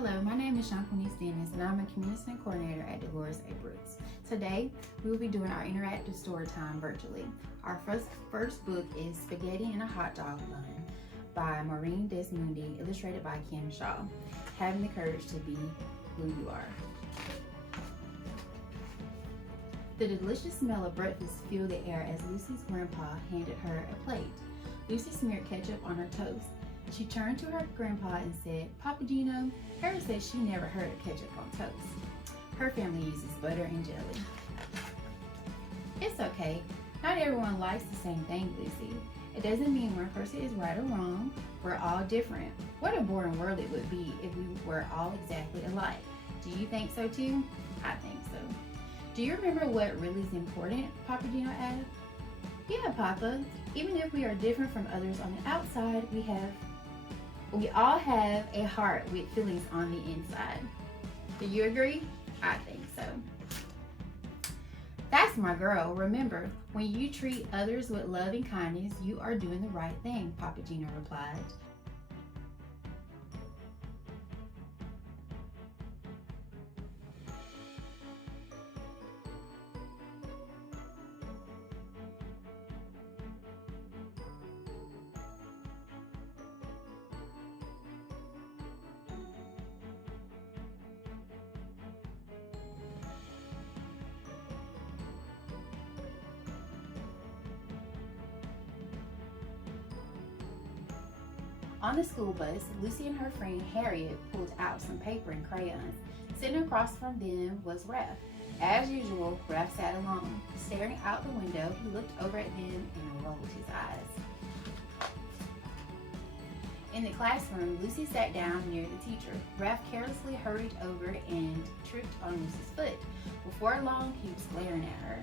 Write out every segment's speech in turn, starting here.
Hello, my name is Shaquinice Dennis, and I'm a Community Coordinator at Delores Brooks. Today, we will be doing our interactive story time virtually. Our first book is Spaghetti and a Hot Dog Bun by Maureen Desmundi, illustrated by Kim Shaw. Having the courage to be who you are. The delicious smell of breakfast filled the air as Lucy's grandpa handed her a plate. Lucy smeared ketchup on her toast. She turned to her grandpa and said, "Papa Gino, Harry said she never heard of ketchup on toast. Her family uses butter and jelly." It's okay. Not everyone likes the same thing, Lucy. It doesn't mean one person is right or wrong. We're all different. What a boring world it would be if we were all exactly alike. Do you think so too? I think so. Do you remember what really is important? Papa Gino asked. Yeah, Papa. Even if we are different from others on the outside, we all have a heart with feelings on the inside. Do you agree? I think so. That's my girl. Remember, when you treat others with love and kindness, you are doing the right thing, Papa Gino replied. On the school bus, Lucy and her friend Harriet pulled out some paper and crayons. Sitting across from them was Raph. As usual, Raph sat alone. Staring out the window, he looked over at them and rolled his eyes. In the classroom, Lucy sat down near the teacher. Raph carelessly hurried over and tripped on Lucy's foot. Before long, he was glaring at her.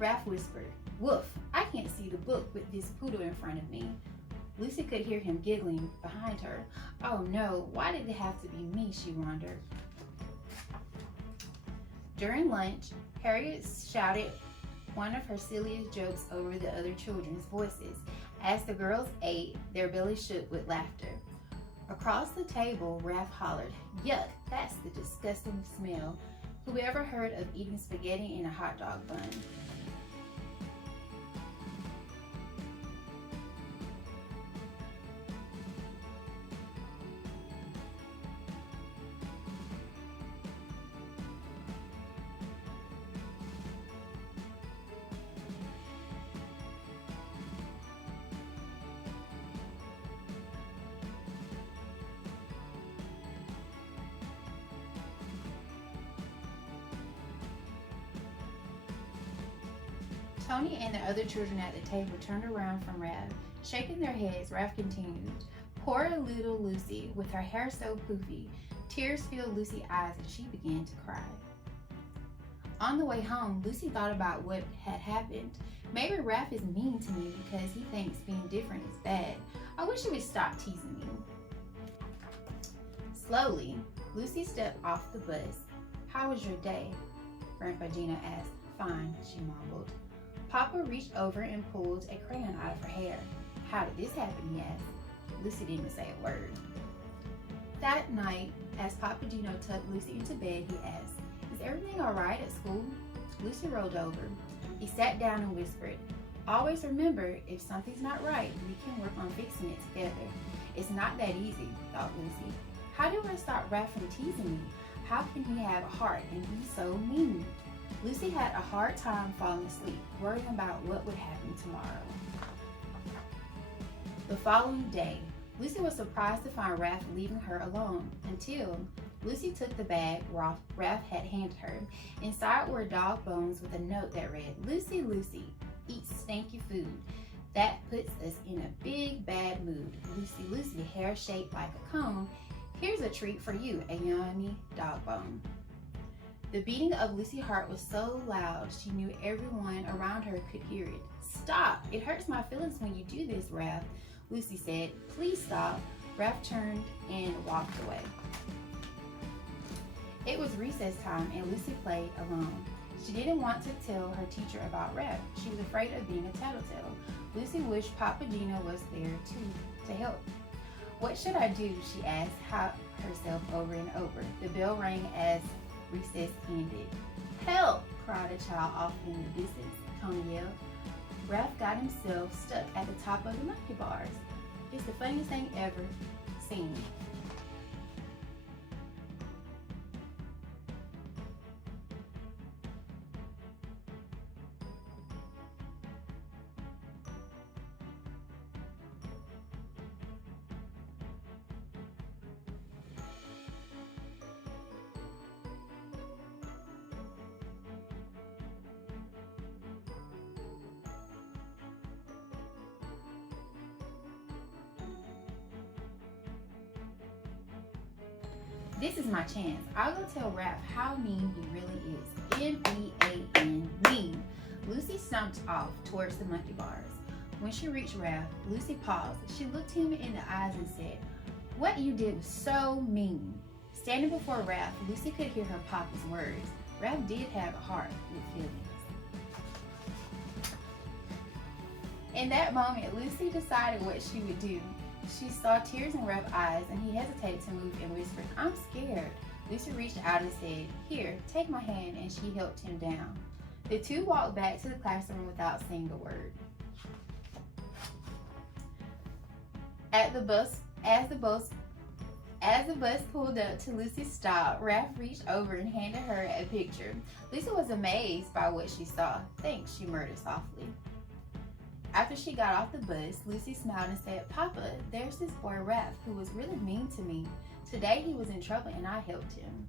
Raph whispered, "Woof, I can't see the book with this poodle in front of me." Lucy could hear him giggling behind her. Oh no, why did it have to be me, she wondered. During lunch, Harriet shouted one of her silliest jokes over the other children's voices. As the girls ate, their bellies shook with laughter. Across the table, Raph hollered, "Yuck, that's the disgusting smell. Who ever heard of eating spaghetti in a hot dog bun?" Tony and the other children at the table turned around from Raph. Shaking their heads, Raph continued, "Poor little Lucy, with her hair so poofy." Tears filled Lucy's eyes and she began to cry. On the way home, Lucy thought about what had happened. Maybe Raph is mean to me because he thinks being different is bad. I wish he would stop teasing me. Slowly, Lucy stepped off the bus. "How was your day?" Grandpa Gino asked. "Fine," she mumbled. Papa reached over and pulled a crayon out of her hair. "How did this happen?" he asked. Lucy didn't say a word. That night, as Papa Gino tucked Lucy into bed, he asked, "Is everything all right at school?" Lucy rolled over. He sat down and whispered, "Always remember, if something's not right, we can work on fixing it together." It's not that easy, thought Lucy. How do I stop Raph from teasing me? How can he have a heart and be so mean? Lucy had a hard time falling asleep, worrying about what would happen tomorrow. The following day, Lucy was surprised to find Raph leaving her alone until Lucy took the bag Raph had handed her. Inside were dog bones with a note that read, "Lucy, Lucy, eat stinky food. That puts us in a big bad mood. Lucy, Lucy, hair shaped like a cone. Here's a treat for you, a yummy dog bone." The beating of Lucy's heart was so loud she knew everyone around her could hear it. "Stop! It hurts my feelings when you do this, Raph," Lucy said. "Please stop." Raph turned and walked away. It was recess time and Lucy played alone. She didn't want to tell her teacher about Raph. She was afraid of being a tattletale. Lucy wished Papa Gino was there too to help. "What should I do?" she asked, herself over and over. The bell rang as recess ended. "Help!" cried a child off in the distance. Tony yelled. Ralph got himself stuck at the top of the monkey bars. It's the funniest thing ever seen. This is my chance. I'll go tell Ralph how mean he really is. M-E-A-N, mean. Lucy stumped off towards the monkey bars. When she reached Ralph, Lucy paused. She looked him in the eyes and said, "What you did was so mean." Standing before Ralph, Lucy could hear her papa's words. Ralph did have a heart with feelings. In that moment, Lucy decided what she would do. She saw tears in Ralph's eyes and he hesitated to move and whispered, "I'm scared." Lucy reached out and said, "Here, take my hand," and she helped him down. The two walked back to the classroom without saying a word. As the bus pulled up to Lucy's stop, Ralph reached over and handed her a picture. Lucy was amazed by what she saw. "Thanks," she murmured softly. After she got off the bus, Lucy smiled and said, "Papa, there's this boy Ralph who was really mean to me. Today he was in trouble and I helped him."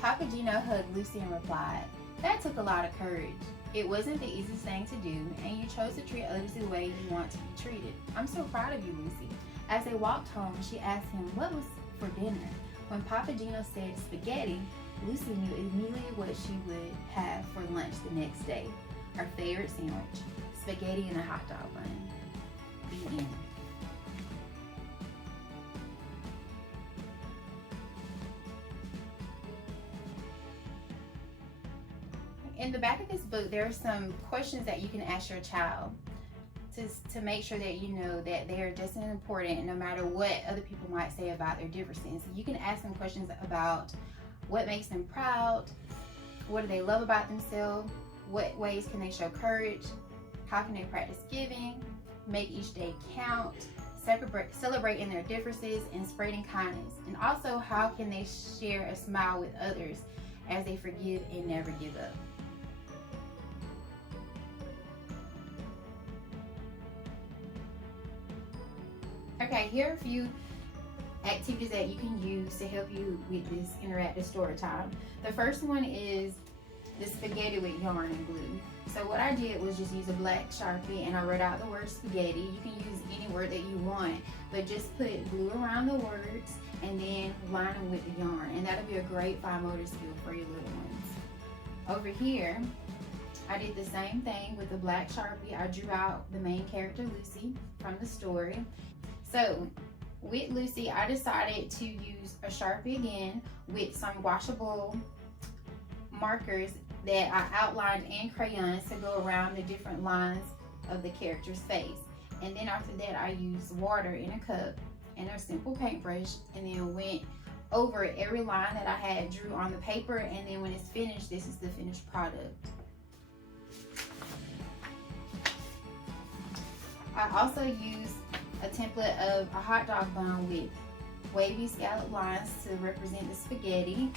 Papa Gino hugged Lucy and replied, "That took a lot of courage. It wasn't the easiest thing to do, and you chose to treat others the way you want to be treated. I'm so proud of you, Lucy." As they walked home, she asked him what was for dinner. When Papa Gino said spaghetti, Lucy knew immediately what she would have for lunch the next day. Her favorite sandwich, spaghetti and a hot dog bun. The end. In the back of this book, there are some questions that you can ask your child to make sure that you know that they are just as important no matter what other people might say about their differences. You can ask them questions about what makes them proud, what do they love about themselves, what ways can they show courage, how can they practice giving, make each day count, celebrating their differences, and spreading kindness. And also, how can they share a smile with others as they forgive and never give up. Okay, here are a few activities that you can use to help you with this interactive story time. The first one is the spaghetti with yarn and glue. So what I did was just use a black Sharpie and I wrote out the word spaghetti. You can use any word that you want, but just put glue around the words and then line them with the yarn, and that'll be a great fine motor skill for your little ones. Over here, I did the same thing with the black Sharpie. I drew out the main character, Lucy, from the story. So with Lucy, I decided to use a Sharpie again with some washable markers that I outlined in crayons to go around the different lines of the character's face. And then after that, I used water in a cup and a simple paintbrush, and then went over every line that I had drew on the paper. And then when it's finished, this is the finished product. I also used a template of a hot dog bun with wavy scallop lines to represent the spaghetti,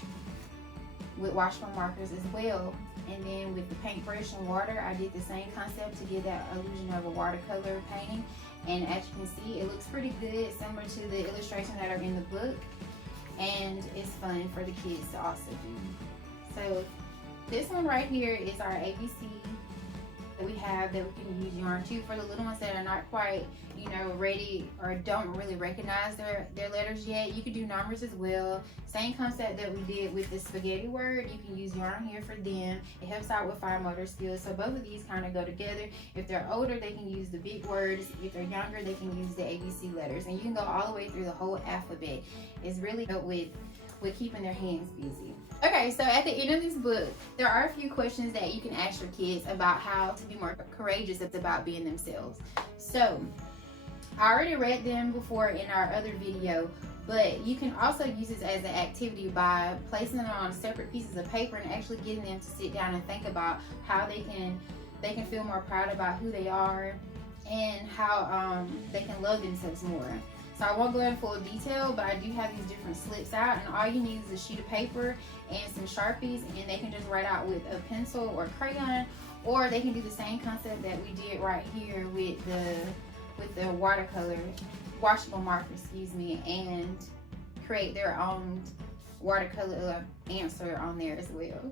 with washable markers as well. And then with the paintbrush and water, I did the same concept to give that illusion of a watercolor painting. And as you can see, it looks pretty good, similar to the illustrations that are in the book. And it's fun for the kids to also do. So this one right here is our ABC that we have that we can use yarn to. For the little ones that are not quite, ready or don't really recognize their letters yet, you can do numbers as well. Same concept that we did with the spaghetti word. You can use yarn here for them. It helps out with fine motor skills. So both of these kind of go together. If they're older, they can use the big words. If they're younger, they can use the ABC letters. And you can go all the way through the whole alphabet. It's really help with keeping their hands busy. Okay, so at the end of this book, there are a few questions that you can ask your kids about how to be more courageous about being themselves. So I already read them before in our other video, but you can also use this as an activity by placing them on separate pieces of paper and actually getting them to sit down and think about how they can feel more proud about who they are and how they can love themselves more. So I won't go into full detail, but I do have these different slips out, and all you need is a sheet of paper and some Sharpies, and they can just write out with a pencil or crayon, or they can do the same concept that we did right here with the watercolor, washable marker, excuse me, and create their own watercolor answer on there as well.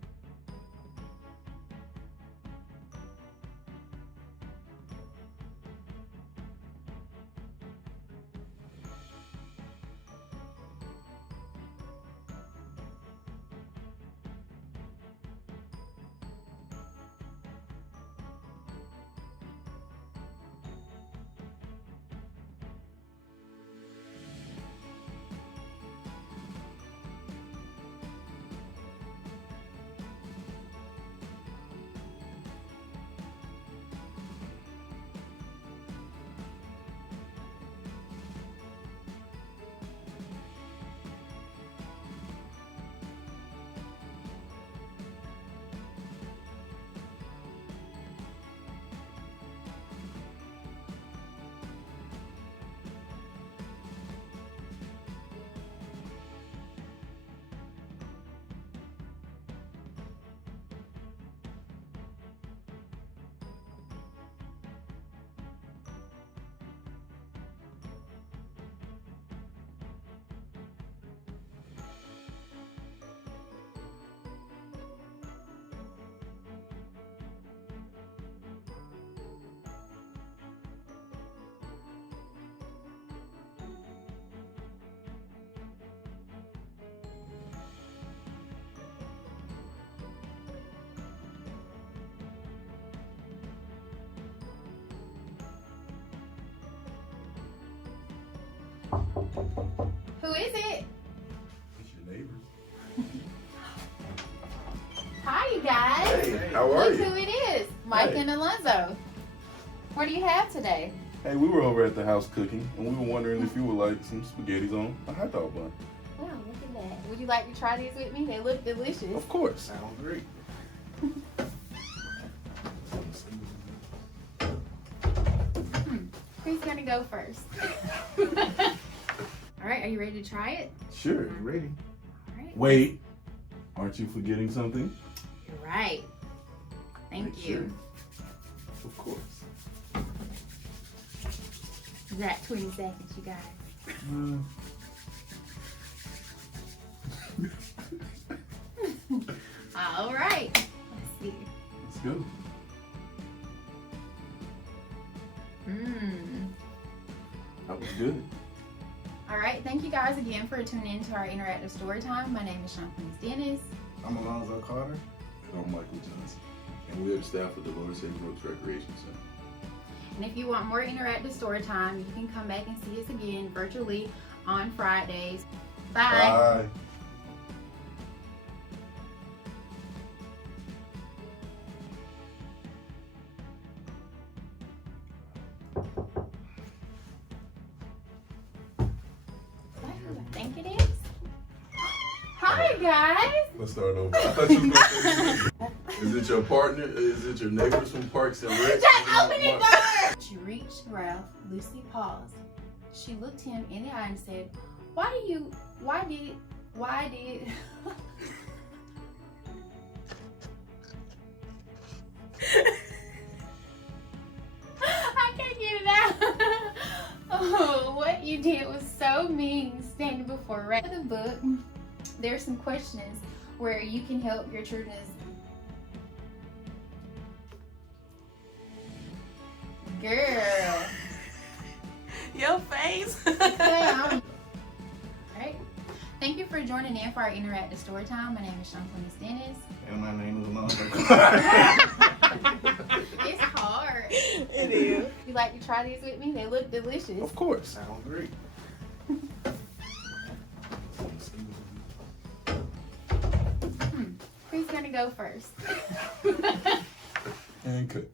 Who is it? It's your neighbor. Hi, you guys. Hey, how are Look you? who it is. Mike Hey. and Alonzo. What do you have today? Hey, we were over at the house cooking, and we were wondering if you would like some spaghettis on a hot dog bun. Wow, look at that. Would you like to try these with me? They look delicious. Of course. Sounds great. Who's gonna go first? All right, are you ready to try it? Sure, you ready? All right. Wait, aren't you forgetting something? You're right. Thank Make you. sure. Of course. You got 20 seconds, you guys. All right. Let's see. Let's go. That was good. All right. Thank you guys again for tuning in to our interactive story time. My name is Shampoone's Dennis. I'm Alonzo Carter. And I'm Michael Johnson. And we're the staff of Delores and Brooks Recreation Center. And if you want more interactive story time, you can come back and see us again virtually on Fridays. Bye. Bye. I think it is. Hi, guys. Let's start over. I thought you were going to say, is it your partner? Is it your neighbors from Parks and Rec? Just open the door! She reached Ralph. Lucy paused. She looked him in the eye and said, why did I can't get it out. Oh, what you did was so mean standing before Ralph. In the book, there's some questions where you can help your children's girl. Your face. Yeah. Alright. Thank you for joining in for our interactive story time. My name is Shampoone's Dennis. And my name is Alonzo Carter. It's hard. It is. You like to try these with me? They look delicious. Of course. Sounds great. Who's gonna go first? And cut.